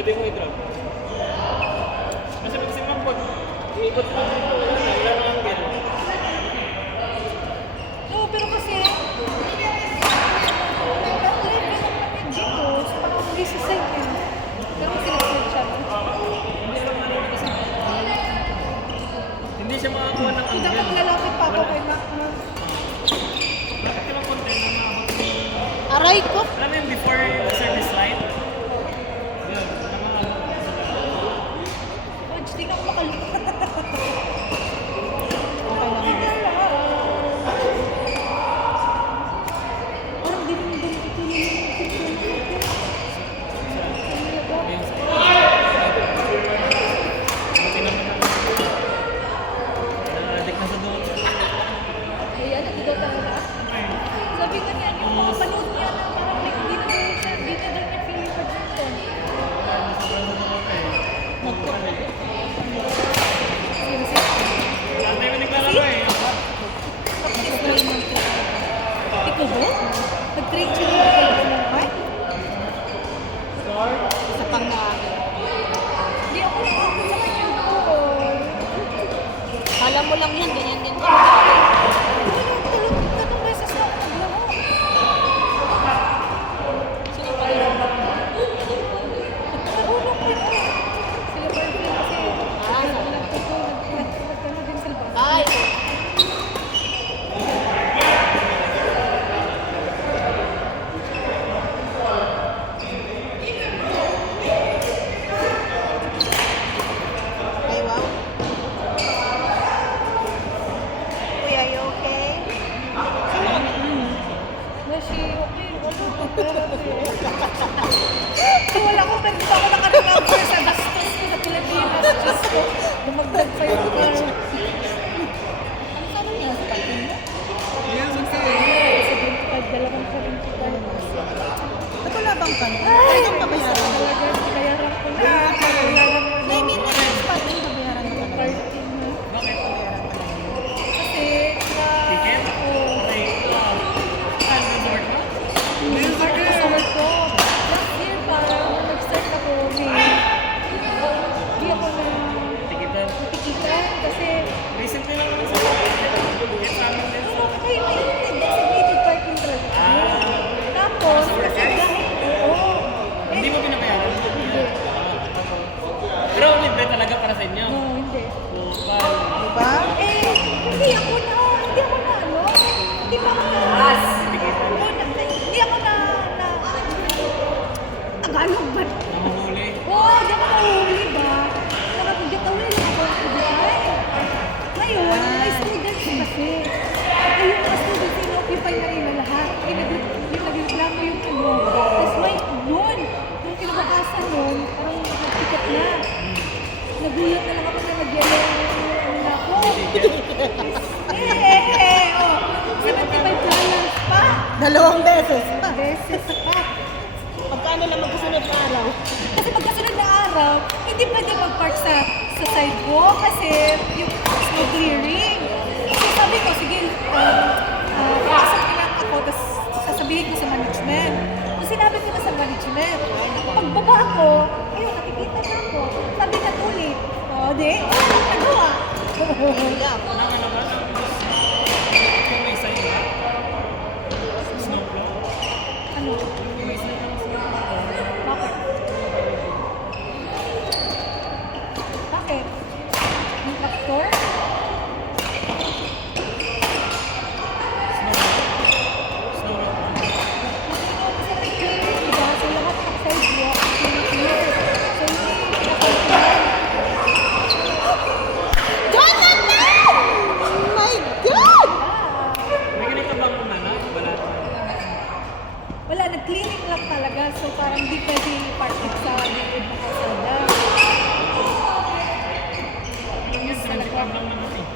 Pwede mo i-drop. Kasi magsimang pag iikot mo dito, wala na ang gano'n. No, pero kasi, dito, sa parang hindi sa side eh. Pero sinaside siya. Hindi siya makakuha ng Hindi angle. dapat lalapit pa ako kay Mac. Bakit ka lang content na maabot mo? Aray ko! Alam mo yung before the service line? Yun, nakaano. Waj, di na ako makalupa. Parang di naman ganito ito Ayun, buti naman na. Na-addict na sa doon. Ayan, natigaw talaga. Sabi ko niya, yung mga panood niya na parang like, di na daw siya, di na daw niya feeling Parkinson. Sobrang sa doon eh. Seriously. Lahat tayo naglalaro eh. Ikaw ba? Nag-trade siya dito talaga ng heart? Sa pang-aaral. Hindi ako nakakot sa kanya ko. Alam mo lang yan, ganyan din. Tatlong beses na ako naglaro. Sino pa yun? Nahulog ko ito. Sila Barbie kasi. Nagkano din sila Barbie. Ay! Ay, wow. Uy, are you okay? Nashi, okay. Kasi wala akong pwede pa ako nakarecover sa gastos ko sa Pilipinas. Diyos ko, lumagdag pa yung car. Ano sabi niya sa parking mo? Yes, Sa 75, dalawang 75. Natulabang ka na? Ay, Talagang babayaran mo? talaga, binayaran ko na. Wala lang No, I mean, next parking babayaran mo talaga. parking na. Bakit? Babayaran mo talaga. Kasi, na... Ticket? Oo. Okay. Saan na work mo? Sa work ko. Last year, parang nung nag-start ako, hindi ako na Tikitan. natikitan kasi Recently lang naman sa ticket sa amin din sa... okay, may designated parking talaga. Tapos, kasi oo. Hindi mo binabayaran? Hindi. Pero libre talaga para sa inyo. No, hindi. So, parang... Diba? Hindi ako na ano, hindi pa ako na, hindi ako na, Tagalog ba? Mahuhuli. Oo, hindi ako nahuli ba? Nakapag-getaway lang ako sa Dubai. Ngayon, may students kasi. Ay, yung mga students, in-occupy na nila lahat. Nagreklamo yung ano. Tapos may, yun, nung kinabakasan nun, parang nagtikat na. Nagulat na lang ako na nagyelo na ako. Oh. $75 pa. Dalawang beses. Beses pa. Pagkano lang magkasunod na araw? Kasi pagkasunod na araw, hindi pwede mag-park sa sidewalk kasi yung snow clearing. So sabi ko, sige, pasok lang ako, tapos sasabihin ko sa management. So sinabi ko na sa management. Pagbaba ko, ayun, nakikita na ako. Sabi na tuloy. O, di, nagawa. Yeah. Nang ano ba? Yung may sign ba? Snowplow? Ano? Yung may sign ng snowplow. Bakit? Bakit? Yung traktor? Snowplow. Sa picture, diba? So lahat ng sidewalk, clear. So Jonathan! Oh my God! May ganito bang umano? Wala. wala, nag-clearing lang talaga. So parang di pwede parking sa likod ng kalsada. Yung 75 lang naman eh.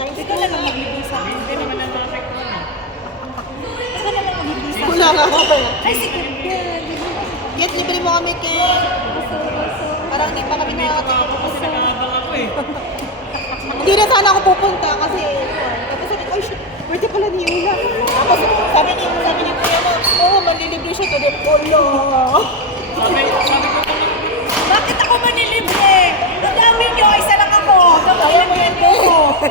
Ikaw na lang magbibisa. Hindi naman lang ma-affectuhan eh. Ikaw na lang magbibisa. Wala nga ako ba? Ay, sige. Di ba? Get libre mo kami kay... Baso. Parang hindi pa kami Dito pa nakakatawa. ako kasi nakaabang ako eh. Hindi na sana ako pupunta kasi... Tapos sabi ko, ay shit, birthday pala ni Una. Tapos sabi ni Kuya mo, oo, manlilibre siya to. Olo. Sabi ko Hindi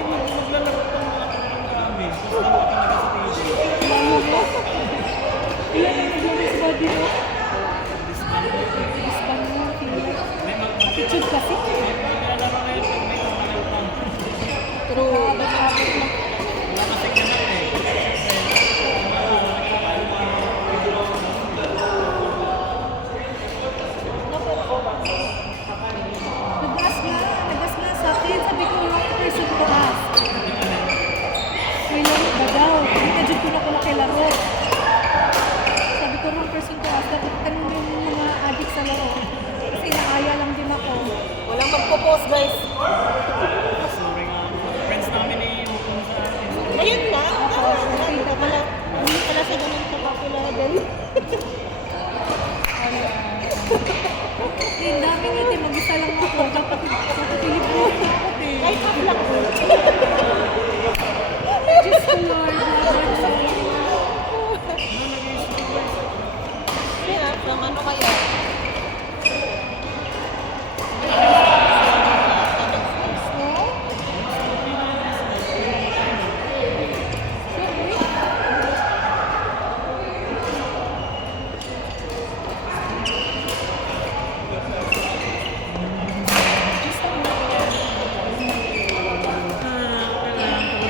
mo maglalaro ng mga kami. Tapos laro ka talaga sa TV. Ilan ang nag-miss body mo? Disband mo. May Attitude kasi. maglalaro na yun pag may tumagal pa. True. Wala na signal eh. Nag-ask nga sa akin. Sabi ko, wrong person to ask. May laro ba daw? Hindi ka dyan ko na kung nakilaro. Sabi ko, wrong person to ask. Dapat tanongin mo yung mga addict sa laro. Kasi nakaya lang din ako. Walang magpo-post, guys. Sorry nga. Friends namin eh, yung sa akin. Ayun lang. Hindi pala siya ganun ka-popular din. Ang daming ngiti. Mag-isa lang ako. Kapatid ko. Kahit half lang po. Diyos ko, Lord. Kaya, from ano kaya?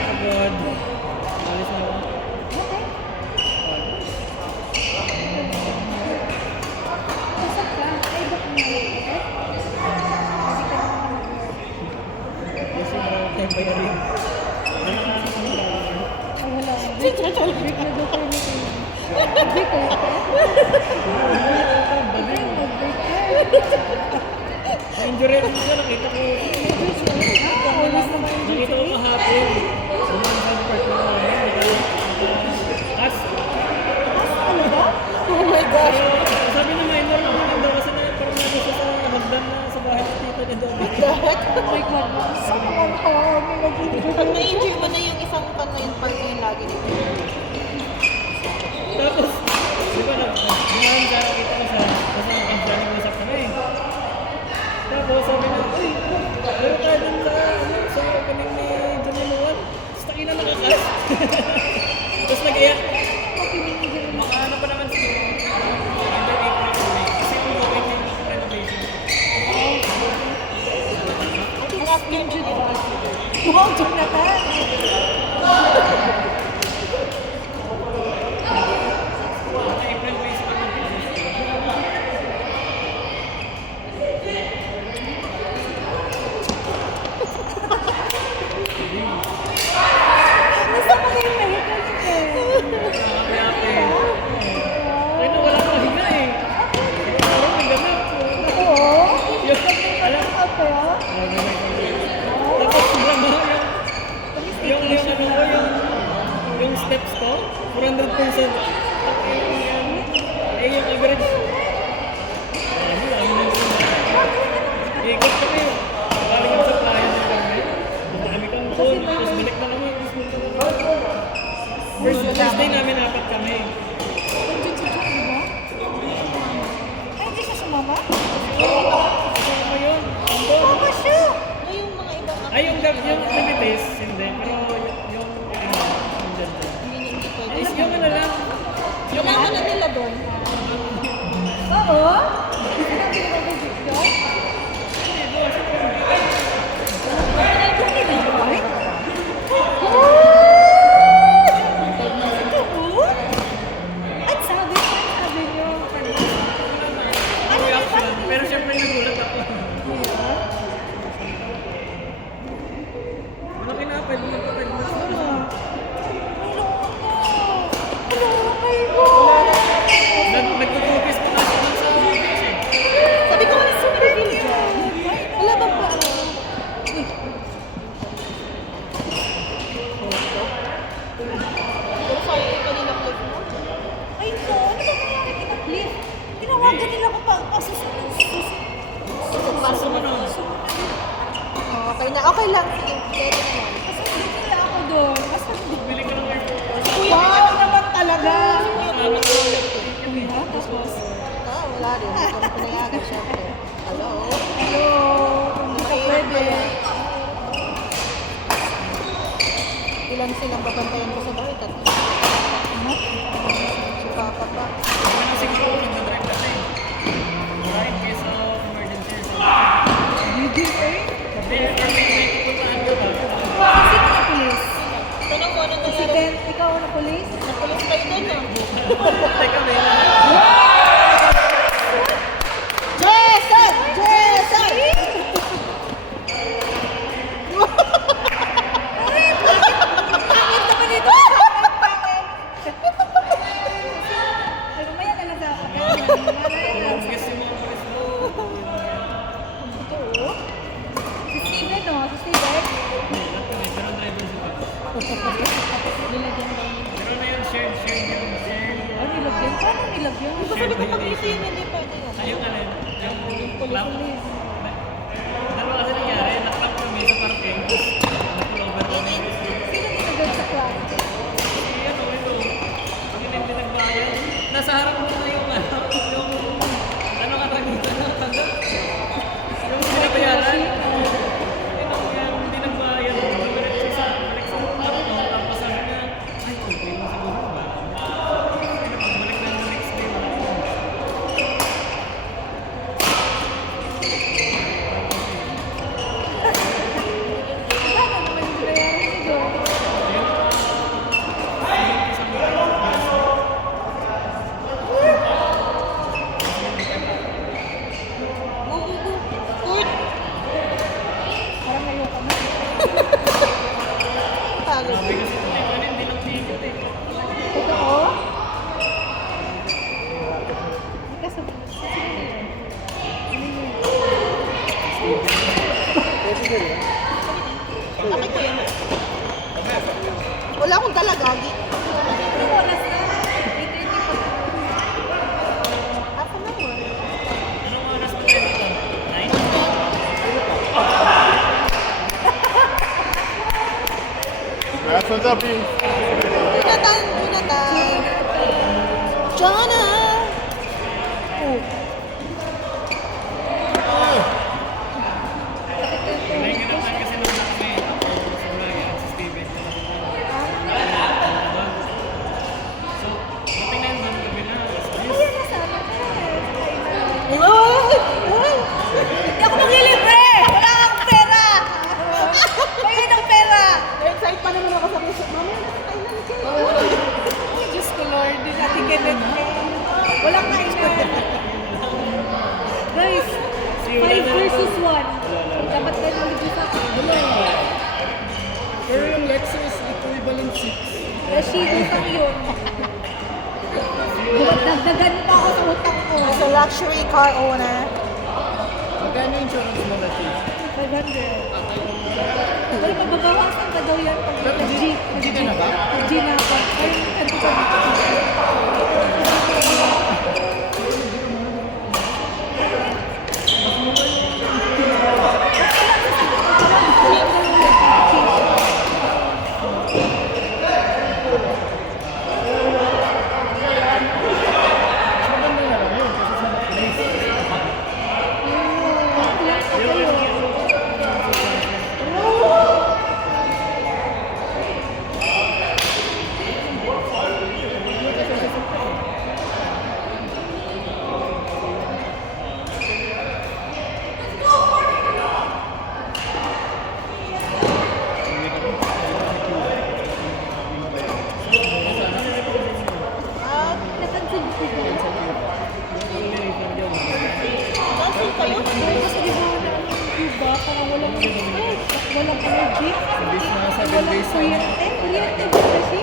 Pagod. Alis na ako. Usap ka. Ay, ba't mo okay? Kasi time pa yun. Ay, wala. Break na daw kayo nito. Break ko yun. Mag-break ka. Na-injury rin siya, nakita ko. Wala naman yung Nakita ko kahapon. Bumansan sa part na namin. As, ano ba? Oh my gosh. pero sabi na minor naman lang daw kasi na parang nandun siya sa hagdan na sa bahay ng tita ni Dobby. Oh my God. Saan naman ako? May nag-injure. Pag na-injure mo na yung isang pan na yung part na yung lagi nito. Tapos, di ba dumaan siya, nakita ko siya, kasi nakansyaning usap kami. Tapos sabi na, uy, laro tayo dun sa opening ni Jimmy Luan. Tapos takina nakakas. Tapos nag-iyak. Maka ano pa naman siguro, under April to May. Kasi kung gawin yung renovation. Injured ba? Wow, Jonathan! Mga April, May siguro. Gusto ko na yung vehicle nito. Nakakayate. Kaya na wala kang higa eh. Parang may ganap. Oo. Yung, alam, Ate, ah. tapos sobrang mahal yung ano ko, yung steps ko, 400%. Eh, yung average, ikot kami. Galing yung sa playa ng kami. Punta kami Cancun, tapos balik na kami. First day namin apat kami. Nandun si Chuck, di ba? Ay, hindi siya sumama? Kasama yun. Andun. Sumama siya! Ano yung mga ibang Ay, yung activities, hindi. Pero yung dyan. hindi pwede? Is yung ano lang. Kailangan na nila doon. Oo? Sinabi ko ba dito? At sabi niyo, Reaction. Pero syempre nagulat ako. Malaki na, 5 months pa, 5 months na. Nagtutupis ko na siya sa office eh. Sabi ko, ano super feel dyan? Wala ba ba? Pero sa'yo yung kanina clip mo. Ay, no. Ano ba nangyari kina Cliff? Tinawagan nila ko pa. Pasok mo nun. Okay na. Okay lang. Sige. Pwede naman. Kasi hindi nila ako doon. Kasi Bili ka ng airport. wow naman talaga. Anak ko ulit. Kuya, tapos. Ah, wala rin. Hindi ko na pinayagan, syempre. Hello? Hello. May Pwede. Ilan silang babantayan ko sa bahay? Tatlo. Ano? Si Papa pa. Ano siguro nagdadrive ka na eh. Para in case of emergency or something. BBA? Hindi, may pupuntaan ka ba? Sino na pulis? Tanong mo, anong nangyari? President, ikaw na pulis? Napulis kayo doon, no? Teka, may Jason! Jason! Pangit naman ito! Ay, mamaya na lang sa Mas gusto mo ang pulis mo. Si Steven, no? Si Steven? Pero driver siya. Nilagyan daw. Pero na yun, shared yun. Oh, nilagyan? Paano nilagyan? Gusto ko pag ito yun, hindi pwede yun. Ayun ano, yung clamp. Dalawa kasi nangyari, naklamp kami sa parking. Nakapullover kami. Sino nilagyan sa club? Ano, ito. Ang hindi nagbayad. Nasa harap mo na yung ano ka dito na tanda. Yung pinabayaran. Yung hindi nagbayad. Balik sa harap mo. Tapos sabi niya, ay, okay mo siguro ba? Balik na yung next day. Paano naman yung bayaran si Joy? Go, go, go. Kurt! Parang ayoko na. Pagod. Sabi kasi ito, hindi lang ticket eh. Totoo? Kasi, sino yun? Bakit ko yun? Wala akong dala, Gagi. Anong oras na? 8:30 pa. Ako naman. Anong oras ba tayo dito? 9? That's what's up, you. Jonathan! Jonathan! Jonna! Oh. May ganatan kasi nung nakme. Sobrang yan si Steven. So, dating na yun doon gabi na. Ayan na sana. Ay! Ay! Hindi ako maglilibre! Wala kang pera! Kaya ng pera! Excited pa naman ako sa puso. Mami, nakakailan na siya. Ay, Diyos ko Lord, di natin Kenneth. Walang kainan. Guys, 5 versus 1. Dapat kayo maligid sa akin. Pero yung Lexus equivalent 6. Rashid, utang yun. Dagdagan pa ako sa utang ko. As a luxury car owner. Magkano insurance mo dati? 500. Pero mababawasan ka daw yan pag Pero G ka na ba? G na ako. Ay, ano ka? Maganda na lang yun kasi sa police. At, Napansin ko ba? nasaan kayo? Kasi di ba wala ang iba, parang walang walang energy. Walang kuryente. Kuryente ba kasi?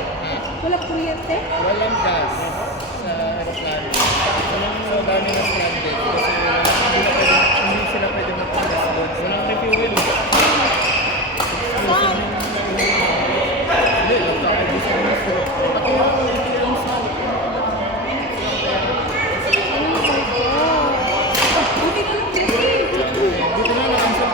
Walang kuryente? Walang gas sa aeroplano. So dami na stranded kasi hindi sila pwede magpagas doon. Walang refuel. Saan? Hindi, lang tayo gusto mo. Pati yung yung sa Oh my God. Buti na lang kasi. dito na lang sa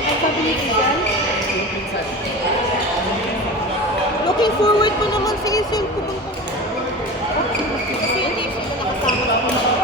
Ang sabi ni Ian, Looking forward pa naman sa isang pumunta. Kasi hindi sila nakasama.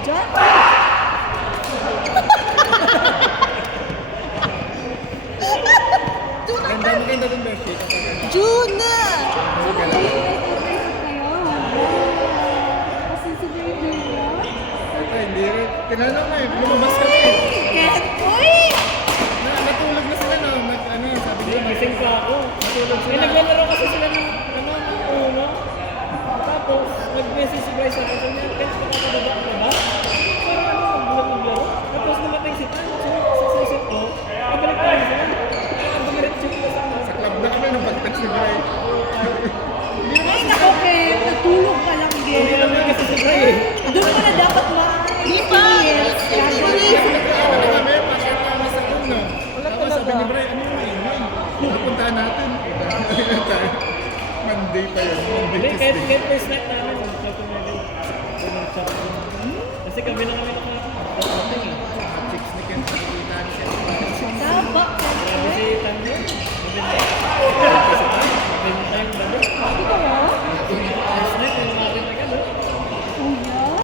dyan. Maganda din Beshi kapag ano. June na! Kasi sa Virginia. Ito, hindi rin. Tinanong na eh. Lumabas kami eh. Uy! Natulog na sila no. Ano yun, sabi Hindi, nila. gising pa ako. Natulog Eh, sila. naglalaro kasi sila ng uno. Tapos, nag-message si Bryce ako. Sabi niya, Pens, makakababa ka ba? Pero maglaro. Tapos namatay si Tan. So, sa sisip ko, pabalik tayo sila. Kaya dumiretso ko sa Sa club na kami nung pag-text ni Bray. Ay, nako, Ken. Natulog ka lang Hindi din. naman kasi si Bry eh. Doon mo na dapat Di pa! Ano kami, pasok kami sa room no. Tapos sabi ni Bray, ano yung maingay? Napuntahan natin. Monday pa yun. Monday, Hindi, Tuesday. kahit first night namin, nag-chat ko na rin. Kasi kami na kami